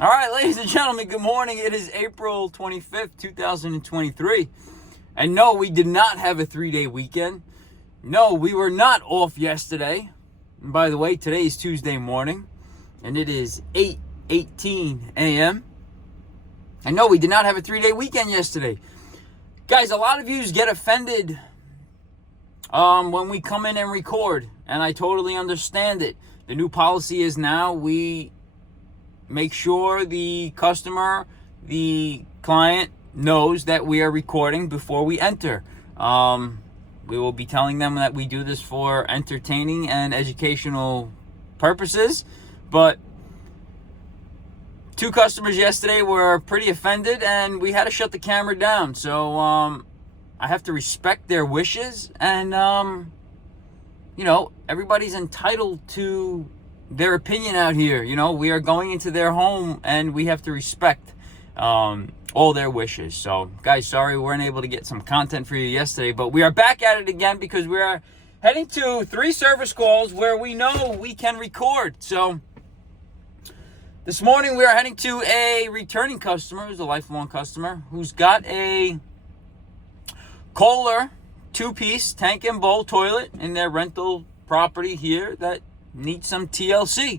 All right, ladies and gentlemen, good morning. It is April 25th, 2023. And no, we did not have a 3-day weekend. No, we were not off yesterday. And by the way, today is Tuesday morning, and it is 8:18 a.m. And no, we did not have a 3-day weekend yesterday. Guys, a lot of you get offended when we come in and record, and I totally understand it. The new policy is now we make sure the customer, the client, knows that we are recording before we enter. We will be telling them that we do this for entertaining and educational purposes, but 2 customers yesterday were pretty offended and we had to shut the camera down. So I have to respect their wishes, and everybody's entitled to their opinion out here. We are going into their home and we have to respect all their wishes. So guys, sorry we weren't able to get some content for you yesterday, but we are back at it again because we are heading to 3 service calls where we know we can record. So this morning we are heading to a returning customer, who's a lifelong customer, who's got a Kohler 2-piece tank and bowl toilet in their rental property here that needs some TLC.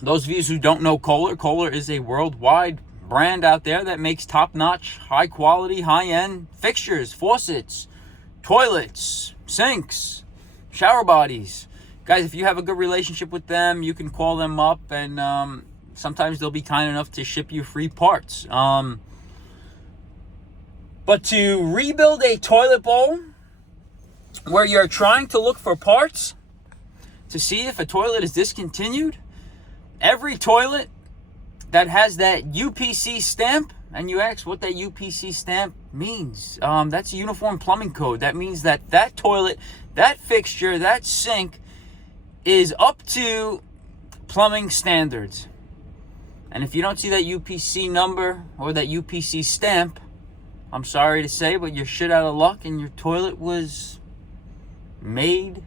Those of you who don't know Kohler, Kohler is a worldwide brand out there that makes top-notch, high-quality, high-end fixtures, faucets, toilets, sinks, shower bodies. Guys, if you have a good relationship with them, you can call them up, and sometimes they'll be kind enough to ship you free parts. But to rebuild a toilet bowl where you're trying to look for parts to see if a toilet is discontinued, every toilet that has that UPC stamp, and you ask what that UPC stamp means, that's a uniform plumbing code. That means that toilet, that fixture, that sink is up to plumbing standards. And if you don't see that UPC number or that UPC stamp, I'm sorry to say, but you're shit out of luck, and your toilet was made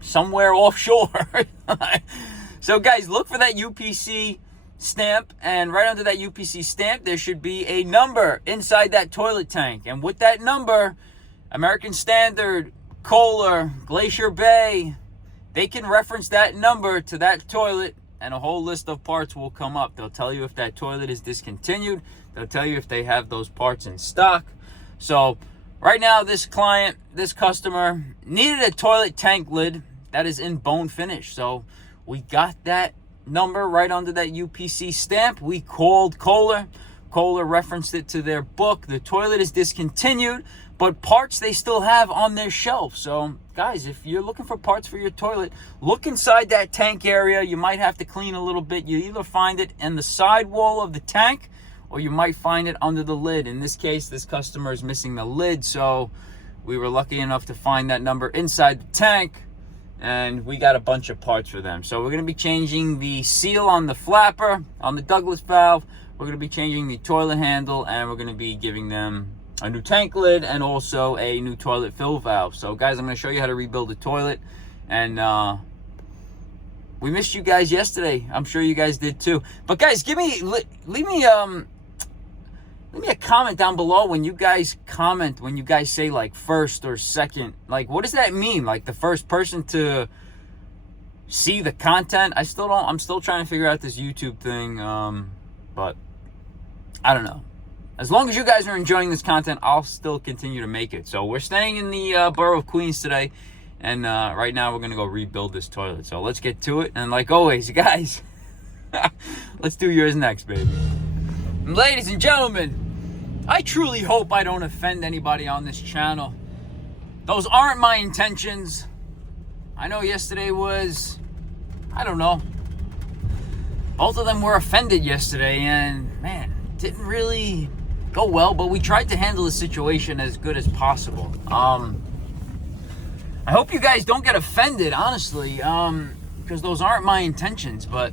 somewhere offshore. So guys, look for that UPC stamp, and right under that UPC stamp there should be a number inside that toilet tank. And with that number, American Standard, Kohler, Glacier Bay, they can reference that number to that toilet, and a whole list of parts will come up. They'll tell you if that toilet is discontinued. They'll tell you if they have those parts in stock. So right now, this client, this customer, needed a toilet tank lid that is in bone finish. So we got that number right under that UPC stamp. We called Kohler. Kohler referenced it to their book. The toilet is discontinued, but parts they still have on their shelf. So guys, if you're looking for parts for your toilet, look inside that tank area. You might have to clean a little bit. You either find it in the side wall of the tank, or you might find it under the lid. In this case, this customer is missing the lid, so we were lucky enough to find that number inside the tank, and we got a bunch of parts for them. So we're going to be changing the seal on the flapper, on the Douglas valve. We're going to be changing the toilet handle, and we're going to be giving them a new tank lid and also a new toilet fill valve. So guys, I'm going to show you how to rebuild the toilet, and we missed you guys yesterday. I'm sure you guys did too. But guys, leave me a comment down below when you guys comment, when you guys say like first or second. Like, what does that mean? Like the first person to see the content? I'm still trying to figure out this YouTube thing. But I don't know. As long as you guys are enjoying this content, I'll still continue to make it. So we're staying in the borough of Queens today. And right now we're going to go rebuild this toilet. So let's get to it. And like always, guys, let's do yours next, baby. Ladies and gentlemen, I truly hope I don't offend anybody on this channel. Those aren't my intentions. I know yesterday was, I don't know. Both of them were offended yesterday, and man, it didn't really go well, but we tried to handle the situation as good as possible. I hope you guys don't get offended, honestly, because those aren't my intentions. But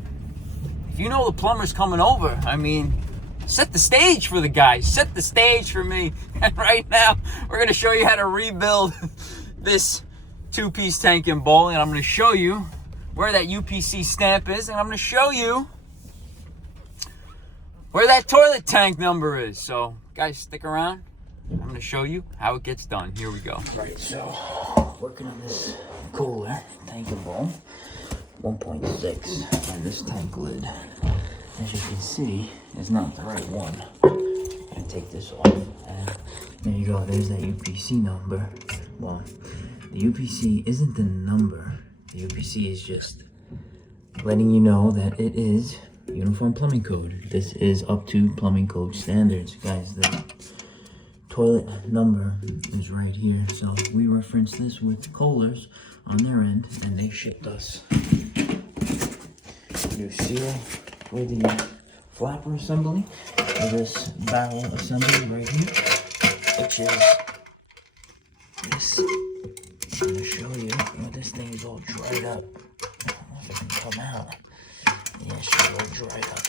if you know the plumber's coming over, I mean, set the stage for the guy. Set the stage for me. And right now, we're going to show you how to rebuild this 2-piece tank and bowl. And I'm going to show you where that UPC stamp is, and I'm going to show you where that toilet tank number is. So, guys, stick around. I'm going to show you how it gets done. Here we go. Right, so working on this Kohler tank and bowl, 1.6, and this tank lid, as you can see, is not the right one. I'm going to take this off, and there you go. There's that UPC number. Well, the UPC isn't the number. The UPC is just letting you know that it is Uniform Plumbing Code. This is up to plumbing code standards. Guys, the toilet number is right here. So we reference this with Kohler's on their end, and they shipped us new seal for the flapper assembly for this barrel assembly right here, which is this. I'm going to show you where this thing is all dried up. I don't know if it can come out. Yeah, she's all dried up.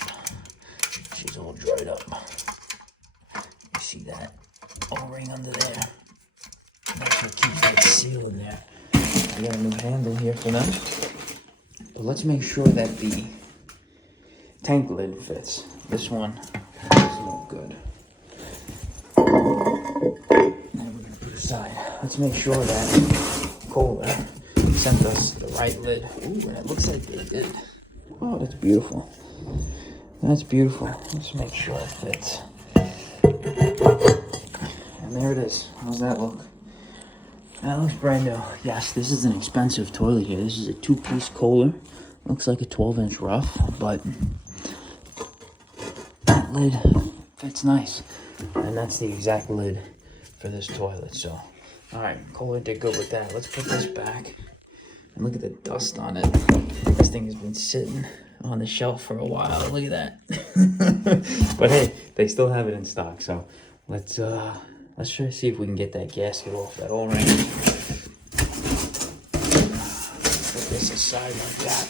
She's all dried up. You see that O-ring under there? That's what keeps that seal in there. I got a new handle here for them. But let's make sure that the tank lid fits. This one is no good. Now we're going to put aside. Let's make sure that Kohler sent us the right lid. Ooh, and it looks like they did. Oh, that's beautiful. That's beautiful. Let's make sure it fits. And there it is. How's that look? That looks brand new. Yes, this is an expensive toilet here. This is a 2-piece Kohler. Looks like a 12-inch rough, but that lid fits nice. And that's the exact lid for this toilet. So, all right, Kohler did good with that. Let's put this back. And look at the dust on it. This thing has been sitting on the shelf for a while. Look at that. But hey, they still have it in stock. So let's try to see if we can get that gasket off that O-ring. Put this aside like that.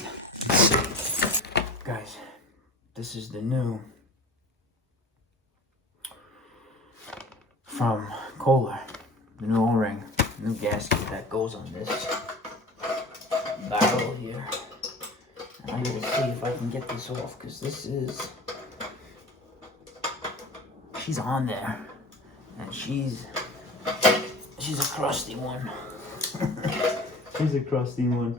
Guys, this is the new from Kohler. The new O-ring, new gasket that goes on this barrel here. And I gotta see if I can get this off, because this is, she's on there, and she's a crusty one. She's a crusty one.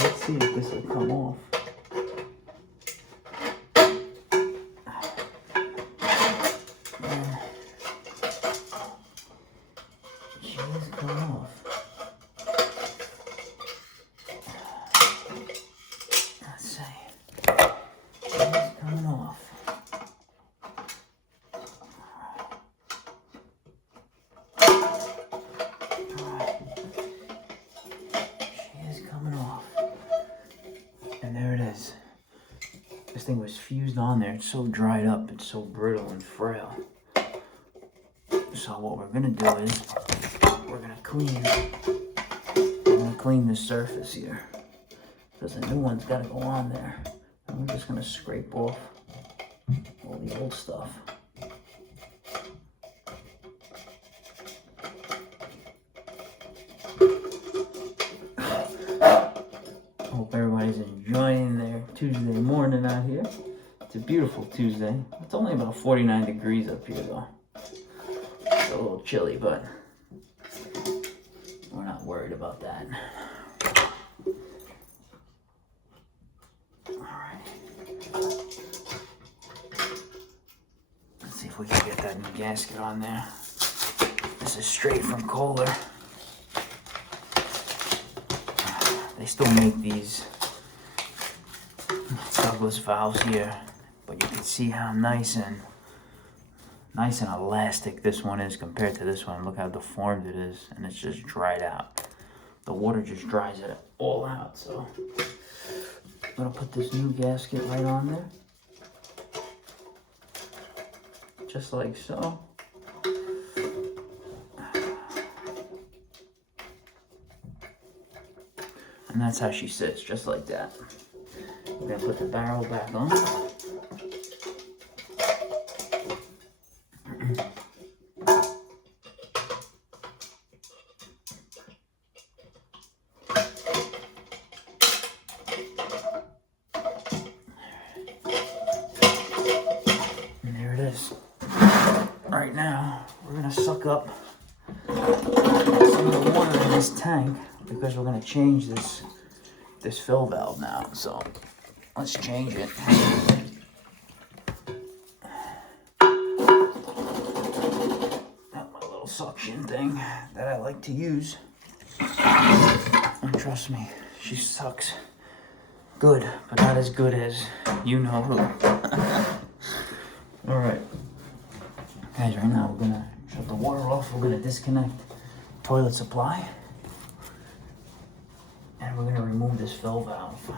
Let's see if this will come off. She is coming off. Let's see. She's coming off. She is coming off. And there it is. This thing was fused on there. It's so dried up. It's so brittle and frail. So what we're gonna do is we're gonna clean the surface here, because the new one's got to go on there. And we're just gonna scrape off all the old stuff. Hope everybody's enjoying their Tuesday morning out here. It's a beautiful Tuesday. It's only about 49 degrees up here though. It's a little chilly, but we're not worried about that. Alright. Let's see if we can get that new gasket on there. This is straight from Kohler. They still make these Douglas valves here, but you can see how nice and elastic this one is compared to this one. Look how deformed it is, and it's just dried out. The water just dries it all out. So I'm gonna put this new gasket right on there, just like so. And that's how she sits, just like that. We're gonna put the barrel back on. gonna suck up some of the water in this tank because we're gonna change this fill valve now. So let's change it. Got my little suction thing that I like to use. And trust me, she sucks good, but not as good as you know who. All right, guys, right now we're gonna shut the water off. We're gonna disconnect toilet supply, and we're gonna remove this fill valve. We're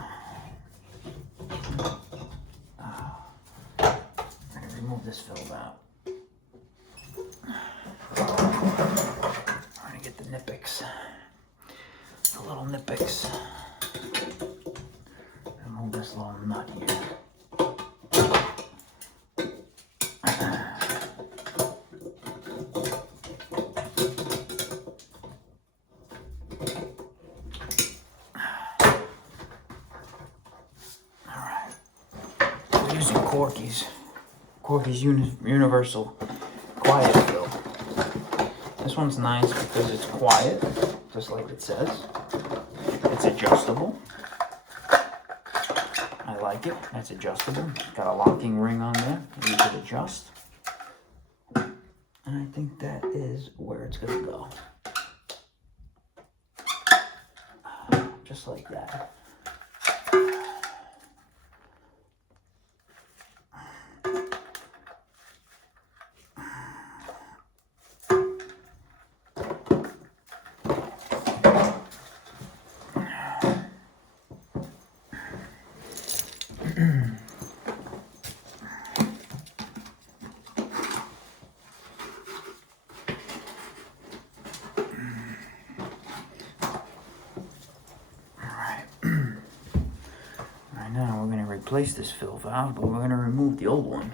gonna remove this fill valve. We're gonna get the Nippics, the little Nippics. Remove this little nut here. Corky's Universal Quiet Fill. This one's nice because it's quiet, just like it says. It's adjustable. I like it. It's adjustable. It's got a locking ring on there. You can adjust. And I think that is where it's going to go. Just like that. Now we're going to replace this fill valve, but we're going to remove the old one.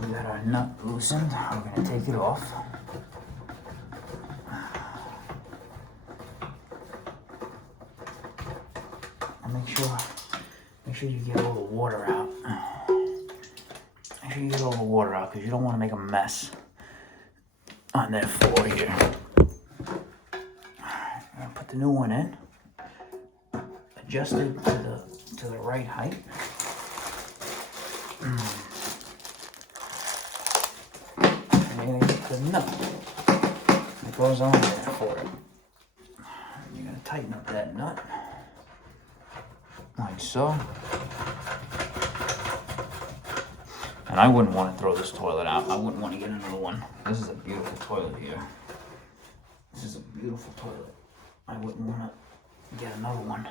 We got our nut loosened. We're going to take it off. And make sure you get all the water out. Make sure you get all the water out because you don't want to make a mess on that floor here. Alright, I'm going to put the new one in. Adjusted to the right height. And you're gonna get the nut that goes on there for it. You're gonna tighten up that nut like so. And I wouldn't want to throw this toilet out. I wouldn't want to get another one. This is a beautiful toilet here. This is a beautiful toilet. I wouldn't want to get another one.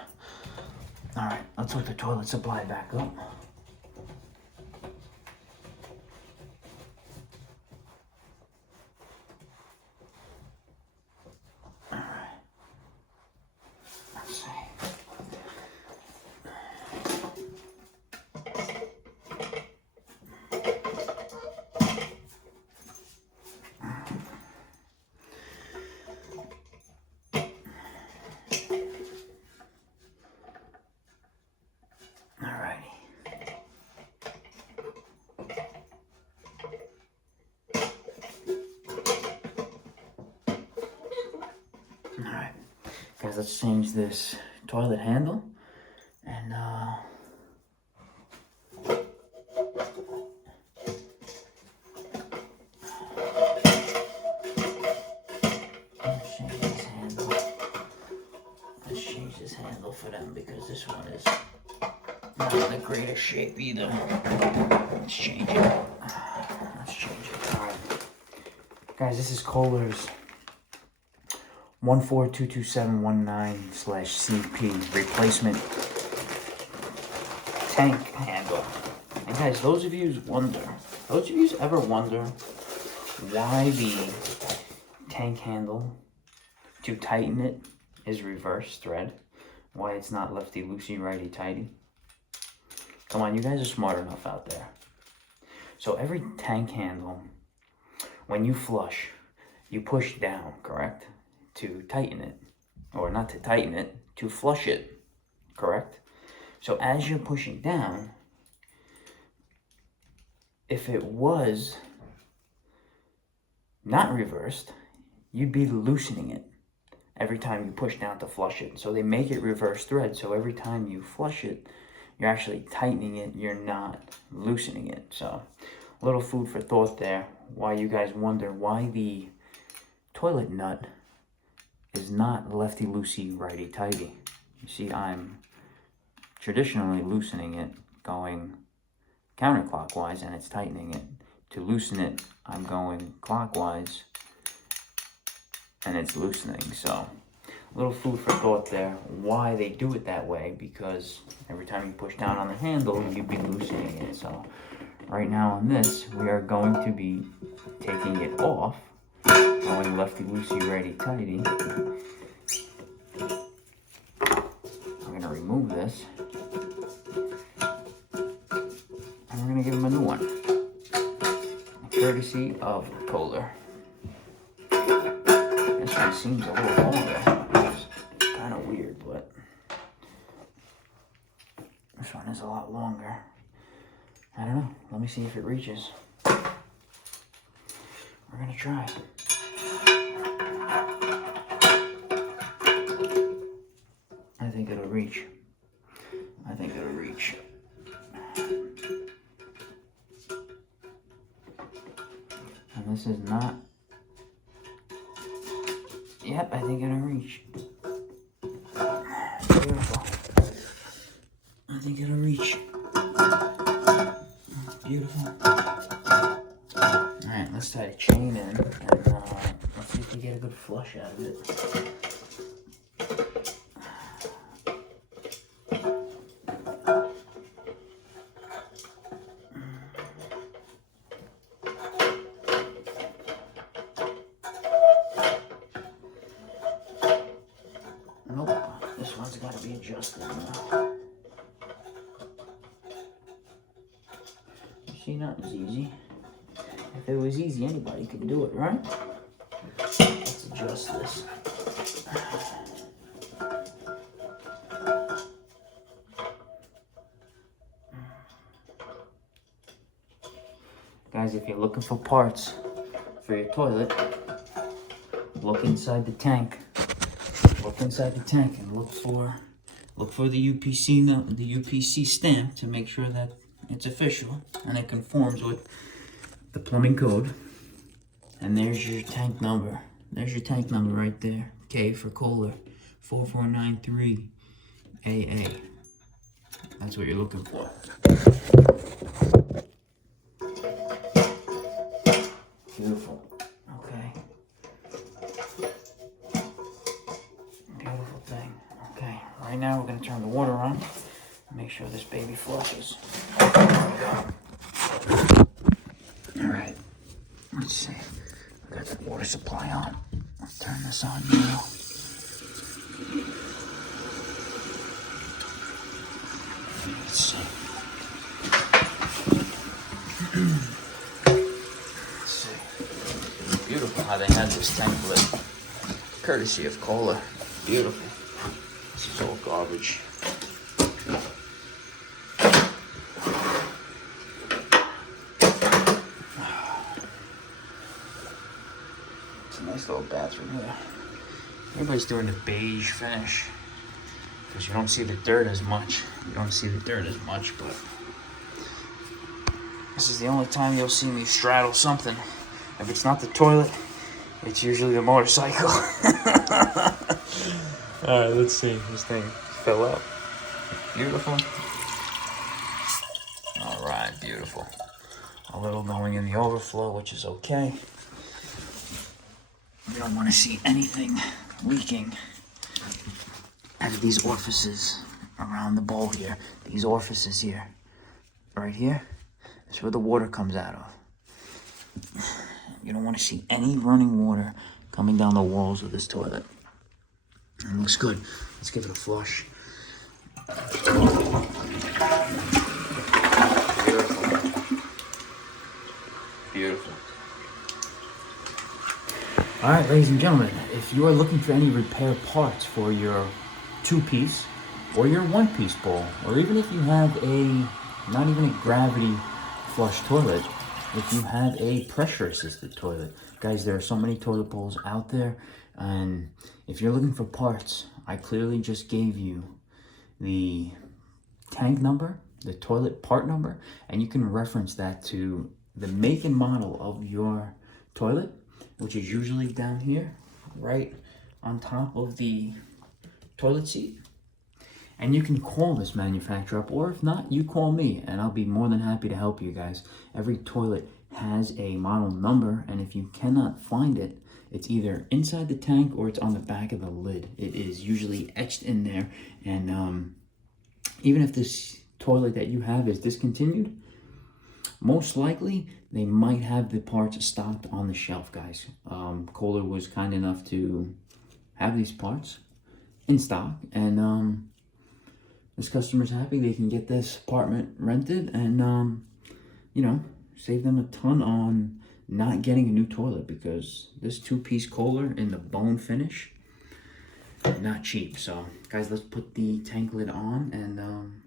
All right, let's hook the toilet supply back up. All right. Let's see. Alright, guys, let's change this toilet handle and let's change this handle. Let's change this handle for them because this one is not in the greatest shape either. Let's change it. Let's change it. Alright. Guys, this is Kohler's 1422719/CP replacement tank handle. And guys, those of you ever wonder why the tank handle, to tighten it, is reverse thread? Why it's not lefty loosey, righty tighty? Come on, you guys are smart enough out there. So every tank handle, when you flush, you push down, correct? To tighten it, or not to tighten it, to flush it, correct? So as you're pushing down, if it was not reversed, you'd be loosening it every time you push down to flush it. So they make it reverse thread, so every time you flush it, you're actually tightening it, you're not loosening it. So a little food for thought there, why you guys wonder why the toilet nut is not lefty-loosey, righty-tighty. You see, I'm traditionally loosening it, going counterclockwise, and it's tightening it. To loosen it, I'm going clockwise, and it's loosening. So a little food for thought there, why they do it that way, because every time you push down on the handle, you'd be loosening it. So right now on this, we are going to be taking it off, going lefty-loosey, righty-tighty. I'm going to remove this, and we're going to give him a new one, courtesy of Kohler. This one seems a little longer. It's kind of weird, but this one is a lot longer. I don't know. Let me see if it reaches. We're gonna try. I think it'll reach. I think it'll reach. And this is not. Yep, I think it'll reach. Beautiful. I think it'll reach. Beautiful. Alright, let's tie the chain in, and let's see if we get a good flush out of it. Nope, this one's got to be adjusted now. You see, nothing's easy. If it was easy, anybody could do it, right? Let's adjust this. Guys, if you're looking for parts for your toilet, look inside the tank. Look inside the tank and look for the UPC stamp to make sure that it's official and it conforms with the plumbing code. And there's your tank number. There's your tank number right there. K for Kohler, 4493 AA. That's what you're looking for. Beautiful. Okay. Beautiful thing. Okay. Right now we're gonna turn the water on. Make sure this baby flushes. There we go. Alright. Let's see. We got the water supply on. Let's turn this on now. Let's see. Let's see. Beautiful how they had this tank lit. Courtesy of Kohler. Beautiful. This is all garbage. It's a nice little bathroom here. Everybody's doing the beige finish because you don't see the dirt as much. You don't see the dirt as much, but this is the only time you'll see me straddle something. If it's not the toilet, it's usually the motorcycle. Alright, let's see. This thing fell out. Beautiful. Alright, beautiful. A little going in the overflow, which is okay. We don't want to see anything leaking out of these orifices around the bowl here. These orifices here. Right here. That's where the water comes out of. You don't want to see any running water coming down the walls of this toilet. It looks good. Let's give it a flush. Beautiful. Beautiful. Alright, ladies and gentlemen, if you are looking for any repair parts for your 2-piece or your 1-piece bowl, or even if you have not even a gravity flush toilet, if you have a pressure assisted toilet, Guys, there are so many toilet bowls out there, and if you're looking for parts, I clearly just gave you the tank number, the toilet part number, and you can reference that to the make and model of your toilet, which is usually down here, right on top of the toilet seat. And you can call this manufacturer up, or if not, you call me, and I'll be more than happy to help you guys. Every toilet has a model number, and if you cannot find it, it's either inside the tank or it's on the back of the lid. It is usually etched in there, and even if this toilet that you have is discontinued, most likely they might have the parts stocked on the shelf, guys. Kohler was kind enough to have these parts in stock, and this customer's happy they can get this apartment rented, and you know, save them a ton on not getting a new toilet, because this 2-piece Kohler in the bone finish, not cheap. So guys, let's put the tank lid on, and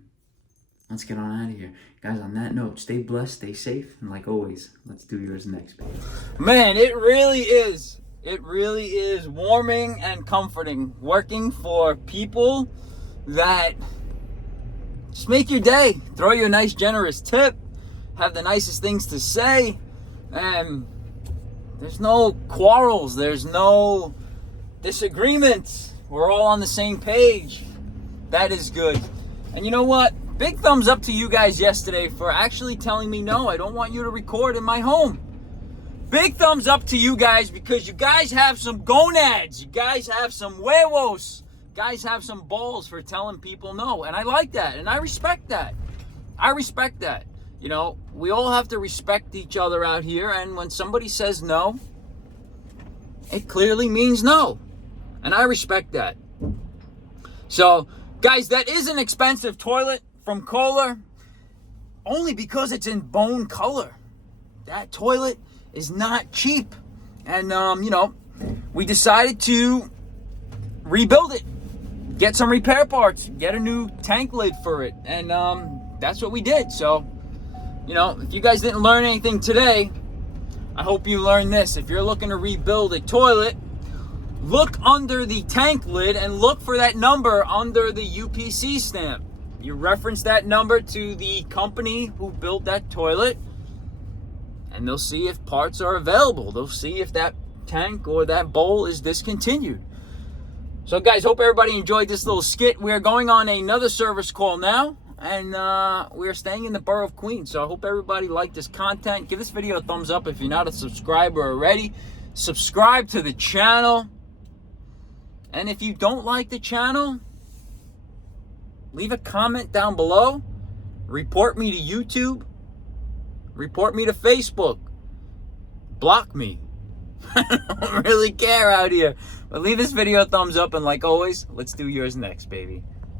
let's get on out of here. Guys, on that note, stay blessed, stay safe, and like always, let's do yours next, baby. Man, it really is warming and comforting working for people that just make your day, throw you a nice generous tip, have the nicest things to say, and there's no quarrels, there's no disagreements. We're all on the same page. That is good. And you know what? Big thumbs up to you guys yesterday for actually telling me, no, I don't want you to record in my home. Big thumbs up to you guys, because you guys have some gonads. You guys have some huevos. You guys have some balls for telling people no. And I like that, and I respect that. I respect that. You know, we all have to respect each other out here, and when somebody says no, it clearly means no. And I respect that. So, guys, that is an expensive toilet from Kohler, only because it's in bone color. That toilet is not cheap. And, you know, we decided to rebuild it, get some repair parts, get a new tank lid for it. And that's what we did. So, you know, if you guys didn't learn anything today, I hope you learned this. If you're looking to rebuild a toilet, look under the tank lid and look for that number under the UPC stamp. You reference that number to the company who built that toilet, and they'll see if parts are available. They'll see if that tank or that bowl is discontinued. So guys, hope everybody enjoyed this little skit. We're going on another service call now, and we're staying in the borough of Queens. So I hope everybody liked this content. Give this video a thumbs up if you're not a subscriber already. Subscribe to the channel. And if you don't like the channel, leave a comment down below. Report me to YouTube. Report me to Facebook. Block me. I don't really care out here. But leave this video a thumbs up, and like always, let's do yours next, baby.